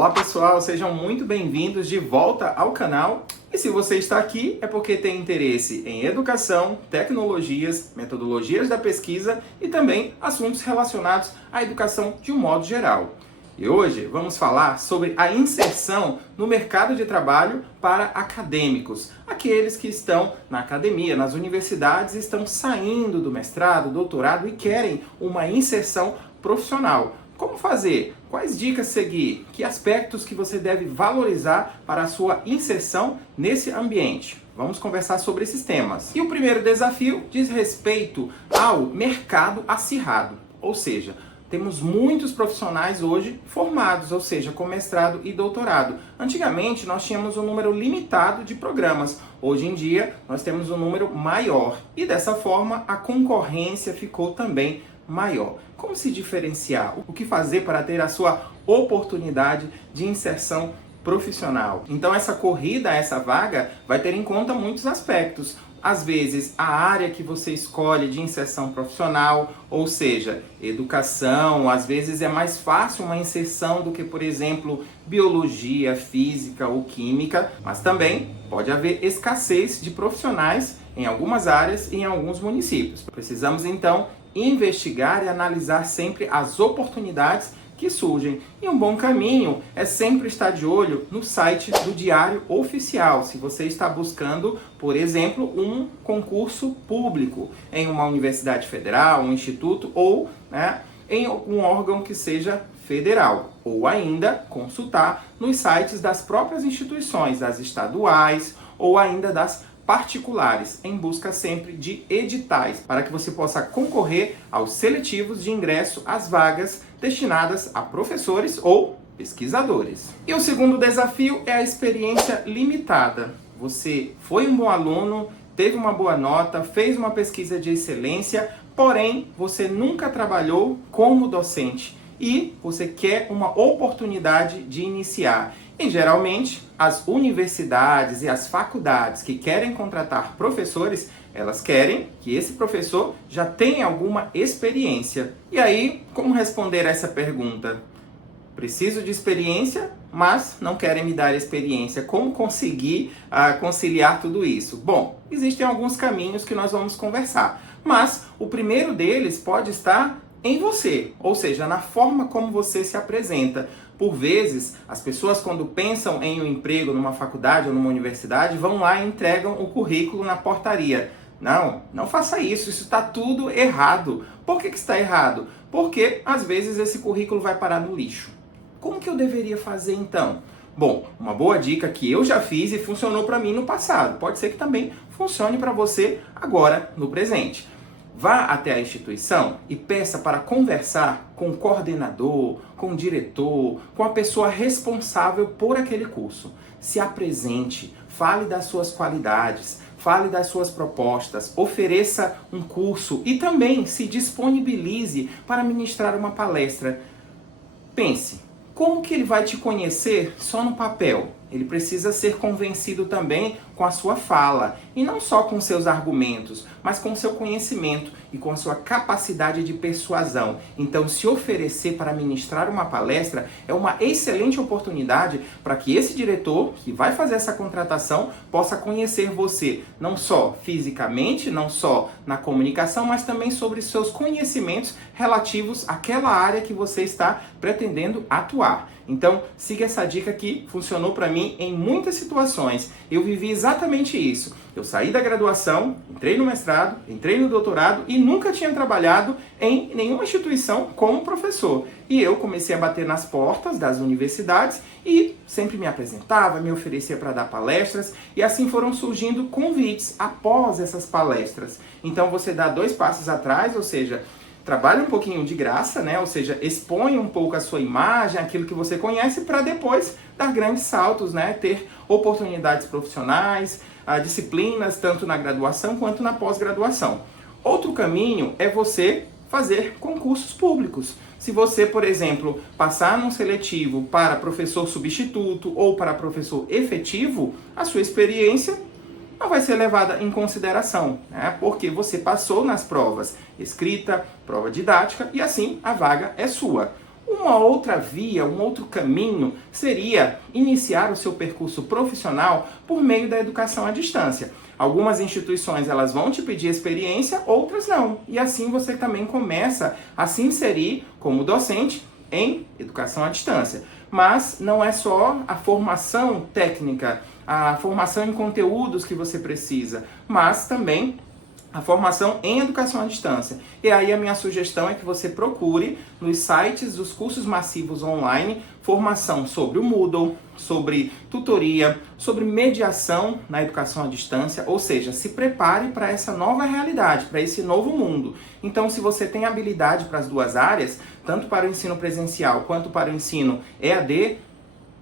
Olá pessoal, sejam muito bem-vindos de volta ao canal. E se você está aqui é porque tem interesse em educação, tecnologias, metodologias da pesquisa e também assuntos relacionados à educação de um modo geral. E hoje vamos falar sobre a inserção no mercado de trabalho para acadêmicos, aqueles que estão na academia, nas universidades, estão saindo do mestrado, doutorado e querem uma inserção profissional. Como fazer? Quais dicas seguir? Que aspectos que você deve valorizar para a sua inserção nesse ambiente? Vamos conversar sobre esses temas. E o primeiro desafio diz respeito ao mercado acirrado, ou seja, temos muitos profissionais hoje formados, ou seja, com mestrado e doutorado. Antigamente nós tínhamos um número limitado de programas. Hoje em dia nós temos um número maior e dessa forma a concorrência ficou também maior. Como se diferenciar? O que fazer para ter a sua oportunidade de inserção profissional? Então essa corrida, essa vaga, vai ter em conta muitos aspectos. Às vezes, a área que você escolhe de inserção profissional, ou seja, educação, às vezes é mais fácil uma inserção do que, por exemplo, biologia, física ou química, mas também pode haver escassez de profissionais em algumas áreas e em alguns municípios. Precisamos, então, investigar e analisar sempre as oportunidades que surgem. E um bom caminho é sempre estar de olho no site do Diário Oficial. Se você está buscando, por exemplo, um concurso público em uma universidade federal, um instituto ou em algum órgão que seja federal. Ou ainda consultar nos sites das próprias instituições, das estaduais ou ainda das particulares, em busca sempre de editais, para que você possa concorrer aos seletivos de ingresso às vagas destinadas a professores ou pesquisadores. E o segundo desafio é a experiência limitada. Você foi um bom aluno, teve uma boa nota, fez uma pesquisa de excelência, porém você nunca trabalhou como docente e você quer uma oportunidade de iniciar. E geralmente as universidades e as faculdades que querem contratar professores, elas querem que esse professor já tenha alguma experiência. E aí, como responder a essa pergunta? Preciso de experiência, mas não querem me dar experiência. Como conseguir conciliar tudo isso? Bom, existem alguns caminhos que nós vamos conversar, mas o primeiro deles pode estar em você, ou seja, na forma como você se apresenta. Por vezes, as pessoas quando pensam em um emprego numa faculdade ou numa universidade, vão lá e entregam o currículo na portaria. Não faça isso, isso está tudo errado. Por que está errado? Porque às vezes esse currículo vai parar no lixo. Como que eu deveria fazer então? Bom, uma boa dica que eu já fiz e funcionou para mim no passado, pode ser que também funcione para você agora no presente. Vá até a instituição e peça para conversar com o coordenador, com o diretor, com a pessoa responsável por aquele curso. Se apresente, fale das suas qualidades, fale das suas propostas, ofereça um curso e também se disponibilize para ministrar uma palestra. Pense, como que ele vai te conhecer só no papel? Ele precisa ser convencido também com a sua fala, e não só com seus argumentos, mas com seu conhecimento e com a sua capacidade de persuasão. Então, se oferecer para ministrar uma palestra é uma excelente oportunidade para que esse diretor, que vai fazer essa contratação, possa conhecer você, não só fisicamente, não só na comunicação, mas também sobre seus conhecimentos relativos àquela área que você está pretendendo atuar. Então, siga essa dica que funcionou para mim em muitas situações. Eu vivi exatamente isso. Eu saí da graduação, entrei no mestrado, entrei no doutorado e nunca tinha trabalhado em nenhuma instituição como professor. E eu comecei a bater nas portas das universidades e sempre me apresentava, me oferecia para dar palestras e assim foram surgindo convites após essas palestras. Então, você dá 2 passos atrás, ou seja, trabalhe um pouquinho de graça, ou seja, expõe um pouco a sua imagem, aquilo que você conhece, para depois dar grandes saltos, ter oportunidades profissionais, disciplinas, tanto na graduação quanto na pós-graduação. Outro caminho é você fazer concursos públicos. Se você, por exemplo, passar num seletivo para professor substituto ou para professor efetivo, a sua experiência não vai ser levada em consideração, porque você passou nas provas escrita, prova didática e assim a vaga é sua. Uma outra via, um outro caminho seria iniciar o seu percurso profissional por meio da educação à distância. Algumas instituições elas vão te pedir experiência, outras não. E assim você também começa a se inserir como docente em educação à distância. Mas não é só a formação técnica, a formação em conteúdos que você precisa, mas também a formação em educação à distância. E aí a minha sugestão é que você procure nos sites dos cursos massivos online formação sobre o Moodle, sobre tutoria, sobre mediação na educação à distância, ou seja, se prepare para essa nova realidade, para esse novo mundo. Então, se você tem habilidade para as duas áreas, tanto para o ensino presencial quanto para o ensino EAD,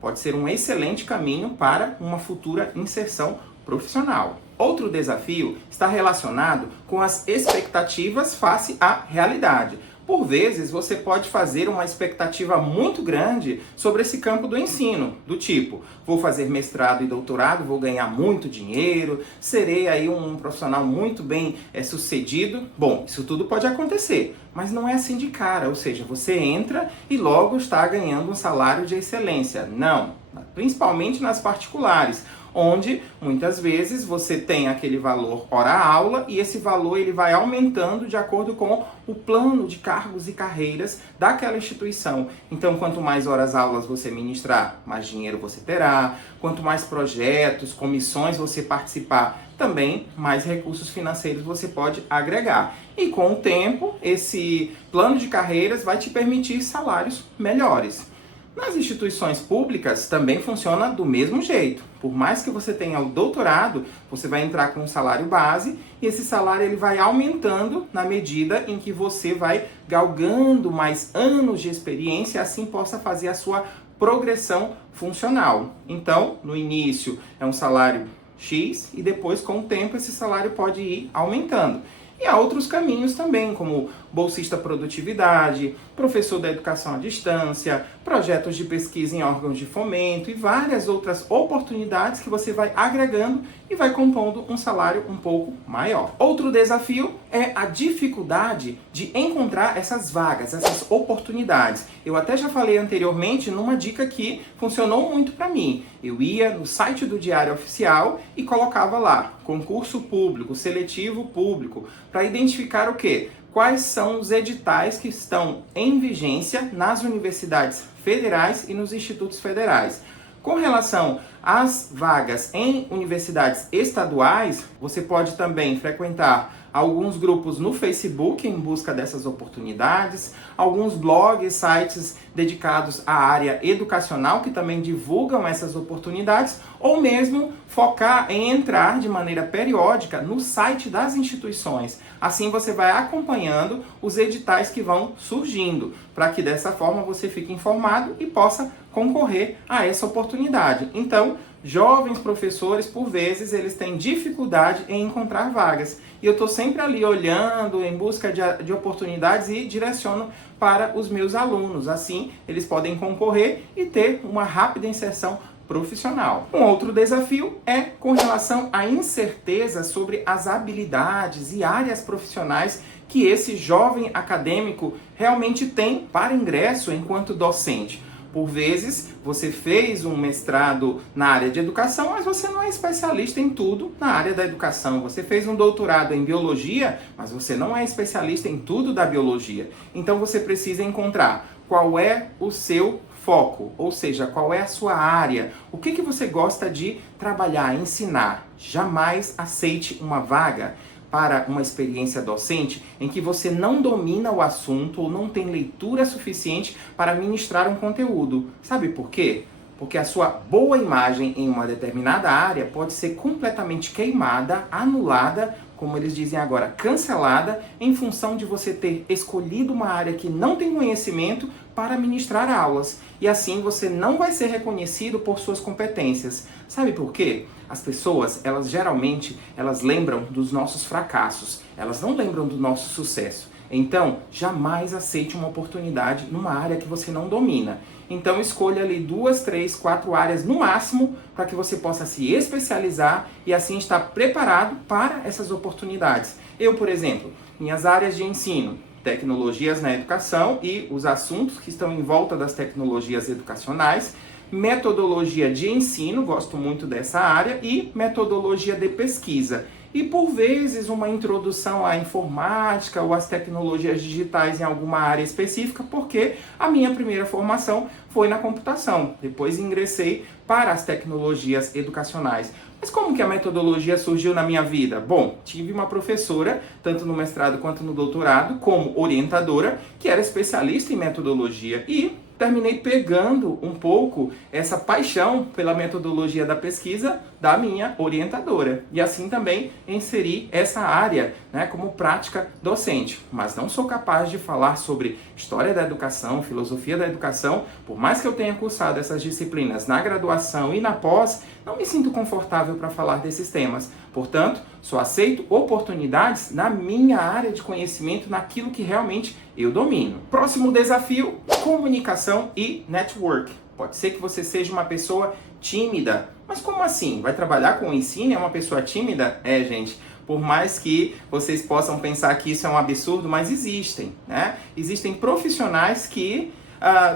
pode ser um excelente caminho para uma futura inserção profissional. Outro desafio está relacionado com as expectativas face à realidade. Por vezes, você pode fazer uma expectativa muito grande sobre esse campo do ensino, do tipo, vou fazer mestrado e doutorado, vou ganhar muito dinheiro, serei aí um profissional muito bem sucedido. Bom, isso tudo pode acontecer, mas não é assim de cara, ou seja, você entra e logo está ganhando um salário de excelência. Não, principalmente nas particulares, onde muitas vezes você tem aquele valor hora-aula e esse valor ele vai aumentando de acordo com o plano de cargos e carreiras daquela instituição. Então, quanto mais horas-aulas você ministrar, mais dinheiro você terá. Quanto mais projetos, comissões você participar, também mais recursos financeiros você pode agregar. E com o tempo, esse plano de carreiras vai te permitir salários melhores. Nas instituições públicas também funciona do mesmo jeito. Por mais que você tenha o doutorado, você vai entrar com um salário base e esse salário ele vai aumentando na medida em que você vai galgando mais anos de experiência e assim possa fazer a sua progressão funcional. Então, no início é um salário X e depois com o tempo esse salário pode ir aumentando. E há outros caminhos também, como bolsista produtividade, professor da educação à distância, projetos de pesquisa em órgãos de fomento e várias outras oportunidades que você vai agregando e vai compondo um salário um pouco maior. Outro desafio é a dificuldade de encontrar essas vagas, essas oportunidades. Eu até já falei anteriormente numa dica que funcionou muito para mim. Eu ia no site do Diário Oficial e colocava lá, concurso público, seletivo público, para identificar o quê? Quais são os editais que estão em vigência nas universidades federais e nos institutos federais. Com relação às vagas em universidades estaduais, você pode também frequentar alguns grupos no Facebook em busca dessas oportunidades, alguns blogs, sites dedicados à área educacional que também divulgam essas oportunidades, ou mesmo focar em entrar de maneira periódica no site das instituições. Assim você vai acompanhando os editais que vão surgindo, para que dessa forma você fique informado e possa concorrer a essa oportunidade. Então, jovens professores, por vezes, eles têm dificuldade em encontrar vagas. E eu estou sempre ali olhando, em busca de oportunidades e direciono para os meus alunos. Assim, eles podem concorrer e ter uma rápida inserção profissional. Um outro desafio é com relação à incerteza sobre as habilidades e áreas profissionais que esse jovem acadêmico realmente tem para ingresso enquanto docente. Por vezes, você fez um mestrado na área de educação, mas você não é especialista em tudo na área da educação. Você fez um doutorado em biologia, mas você não é especialista em tudo da biologia. Então, você precisa encontrar qual é o seu foco, ou seja, qual é a sua área, o que você gosta de trabalhar, ensinar. Jamais aceite uma vaga para uma experiência docente em que você não domina o assunto ou não tem leitura suficiente para ministrar um conteúdo. Sabe por quê? Porque a sua boa imagem em uma determinada área pode ser completamente queimada, anulada, como eles dizem agora, cancelada, em função de você ter escolhido uma área que não tem conhecimento para ministrar aulas. E assim você não vai ser reconhecido por suas competências. Sabe por quê? As pessoas, geralmente lembram dos nossos fracassos, elas não lembram do nosso sucesso. Então, jamais aceite uma oportunidade numa área que você não domina. Então, escolha ali 2, 3, 4 áreas no máximo para que você possa se especializar e assim estar preparado para essas oportunidades. Eu, por exemplo, minhas áreas de ensino, tecnologias na educação e os assuntos que estão em volta das tecnologias educacionais, metodologia de ensino, gosto muito dessa área, e metodologia de pesquisa. E, por vezes, uma introdução à informática ou às tecnologias digitais em alguma área específica, porque a minha primeira formação foi na computação. Depois ingressei para as tecnologias educacionais. Mas como que a metodologia surgiu na minha vida? Bom, tive uma professora, tanto no mestrado quanto no doutorado, como orientadora, que era especialista em metodologia e terminei pegando um pouco essa paixão pela metodologia da pesquisa da minha orientadora. E assim também inseri essa área, né, como prática docente. Mas não sou capaz de falar sobre história da educação, filosofia da educação, por mais que eu tenha cursado essas disciplinas na graduação e na pós, não me sinto confortável para falar desses temas. Portanto, só aceito oportunidades na minha área de conhecimento, naquilo que realmente eu domino. Próximo desafio: comunicação e network. Pode ser que você seja uma pessoa tímida, mas como assim? Vai trabalhar com o ensino e é uma pessoa tímida? Gente, por mais que vocês possam pensar que isso é um absurdo, mas existem, né? Existem profissionais que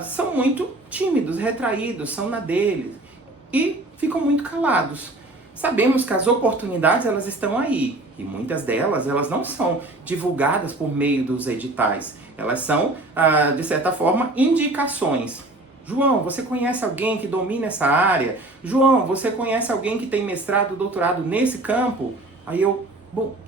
são muito tímidos, retraídos, são na deles e ficam muito calados. Sabemos que as oportunidades elas estão aí e muitas delas elas não são divulgadas por meio dos editais. Elas são, de certa forma, indicações. João, você conhece alguém que domina essa área? João, você conhece alguém que tem mestrado, doutorado nesse campo? Aí eu,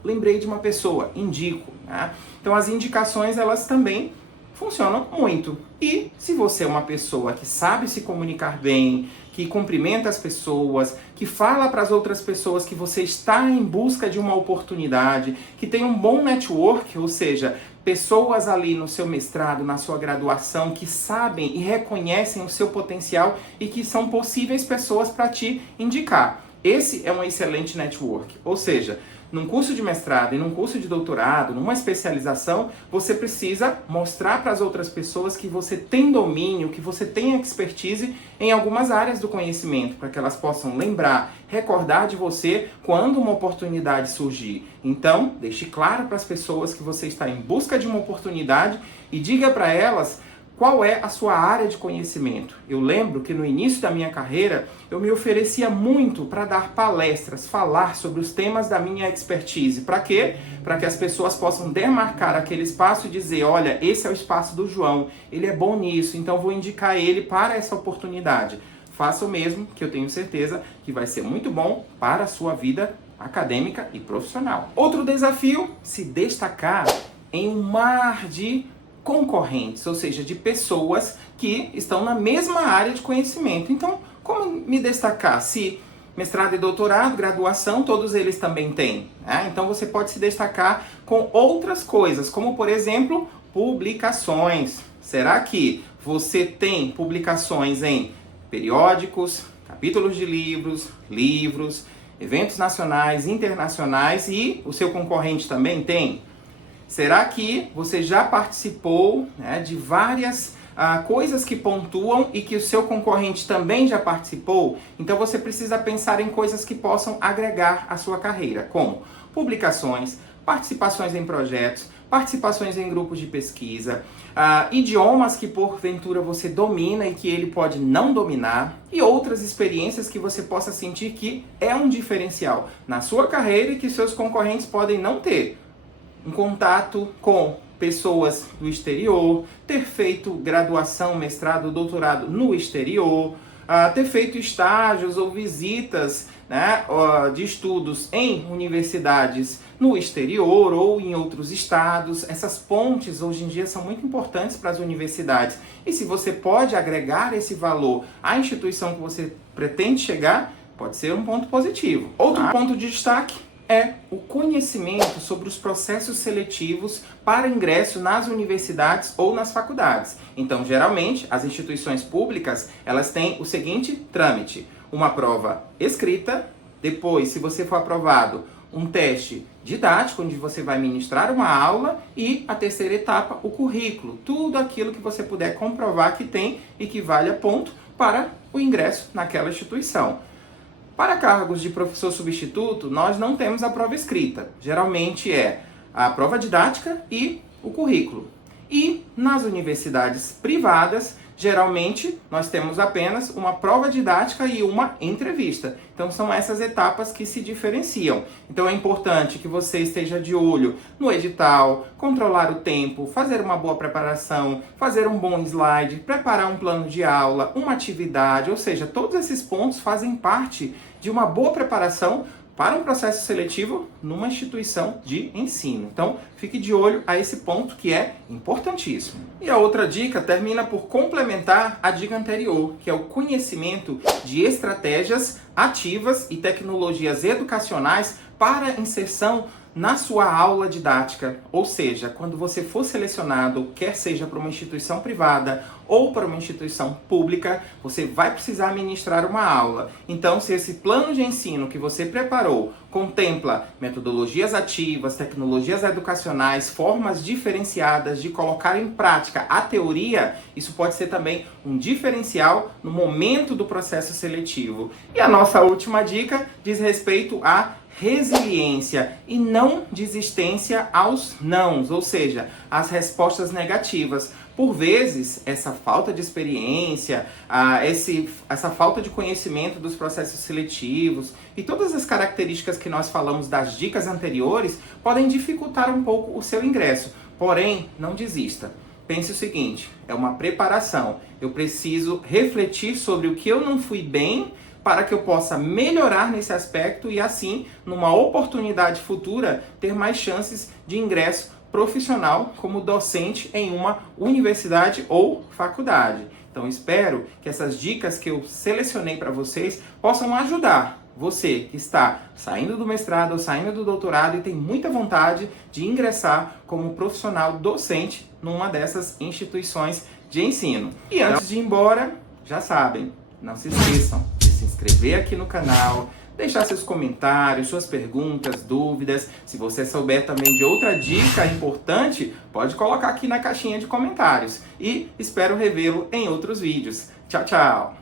lembrei de uma pessoa, indico, né? Então as indicações elas também funcionam muito. E se você é uma pessoa que sabe se comunicar bem, que cumprimenta as pessoas, que fala para as outras pessoas que você está em busca de uma oportunidade, que tem um bom network, ou seja, pessoas ali no seu mestrado, na sua graduação, que sabem e reconhecem o seu potencial e que são possíveis pessoas para te indicar. Esse é um excelente network, ou seja, num curso de mestrado e num curso de doutorado, numa especialização, você precisa mostrar para as outras pessoas que você tem domínio, que você tem expertise em algumas áreas do conhecimento, para que elas possam lembrar, recordar de você quando uma oportunidade surgir. Então, deixe claro para as pessoas que você está em busca de uma oportunidade e diga para elas qual é a sua área de conhecimento. Eu lembro que no início da minha carreira, eu me oferecia muito para dar palestras, falar sobre os temas da minha expertise. Para quê? Para que as pessoas possam demarcar aquele espaço e dizer, olha, esse é o espaço do João, ele é bom nisso, então vou indicar ele para essa oportunidade. Faça o mesmo, que eu tenho certeza que vai ser muito bom para a sua vida acadêmica e profissional. Outro desafio, se destacar em um mar de concorrentes, ou seja, de pessoas que estão na mesma área de conhecimento. Então, como me destacar? Se mestrado e doutorado, graduação, todos eles também têm, né? Então você pode se destacar com outras coisas, como por exemplo, publicações. Será que você tem publicações em periódicos, capítulos de livros, eventos nacionais, internacionais e o seu concorrente também tem? Será que você já participou, né, de várias coisas que pontuam e que o seu concorrente também já participou? Então você precisa pensar em coisas que possam agregar à sua carreira, como publicações, participações em projetos, participações em grupos de pesquisa, idiomas que porventura você domina e que ele pode não dominar e outras experiências que você possa sentir que é um diferencial na sua carreira e que seus concorrentes podem não ter. Um contato com pessoas do exterior, ter feito graduação, mestrado, doutorado no exterior, ter feito estágios ou visitas, né, de estudos em universidades no exterior ou em outros estados. Essas pontes hoje em dia são muito importantes para as universidades. E se você pode agregar esse valor à instituição que você pretende chegar, pode ser um ponto positivo. Outro ponto de destaque é o conhecimento sobre os processos seletivos para ingresso nas universidades ou nas faculdades. Então, geralmente, as instituições públicas, elas têm o seguinte trâmite: uma prova escrita, depois, se você for aprovado, um teste didático, onde você vai ministrar uma aula, e a terceira etapa, o currículo. Tudo aquilo que você puder comprovar que tem e que vale a ponto para o ingresso naquela instituição. Para cargos de professor substituto, nós não temos a prova escrita. Geralmente é a prova didática e o currículo. E nas universidades privadas, geralmente, nós temos apenas uma prova didática e uma entrevista. Então, são essas etapas que se diferenciam. Então, é importante que você esteja de olho no edital, controlar o tempo, fazer uma boa preparação, fazer um bom slide, preparar um plano de aula, uma atividade, ou seja, todos esses pontos fazem parte de uma boa preparação para um processo seletivo numa instituição de ensino. Então, fique de olho a esse ponto que é importantíssimo. E a outra dica termina por complementar a dica anterior, que é o conhecimento de estratégias ativas e tecnologias educacionais para inserção na sua aula didática. Ou seja, quando você for selecionado, quer seja para uma instituição privada ou para uma instituição pública, você vai precisar ministrar uma aula. Então, se esse plano de ensino que você preparou contempla metodologias ativas, tecnologias educacionais, formas diferenciadas de colocar em prática a teoria, isso pode ser também um diferencial no momento do processo seletivo. E a nossa última dica diz respeito a resiliência e não desistência aos nãos, ou seja, às respostas negativas. Por vezes, essa falta de experiência, essa falta de conhecimento dos processos seletivos e todas as características que nós falamos das dicas anteriores podem dificultar um pouco o seu ingresso. Porém, não desista. Pense o seguinte, é uma preparação. Eu preciso refletir sobre o que eu não fui bem para que eu possa melhorar nesse aspecto e assim, numa oportunidade futura, ter mais chances de ingresso profissional como docente em uma universidade ou faculdade. Então espero que essas dicas que eu selecionei para vocês possam ajudar você que está saindo do mestrado ou saindo do doutorado e tem muita vontade de ingressar como profissional docente numa dessas instituições de ensino. E antes de ir embora, já sabem, não se esqueçam de se inscrever aqui no canal, deixar seus comentários, suas perguntas, dúvidas. Se você souber também de outra dica importante, pode colocar aqui na caixinha de comentários. E espero revê-lo em outros vídeos. Tchau, tchau!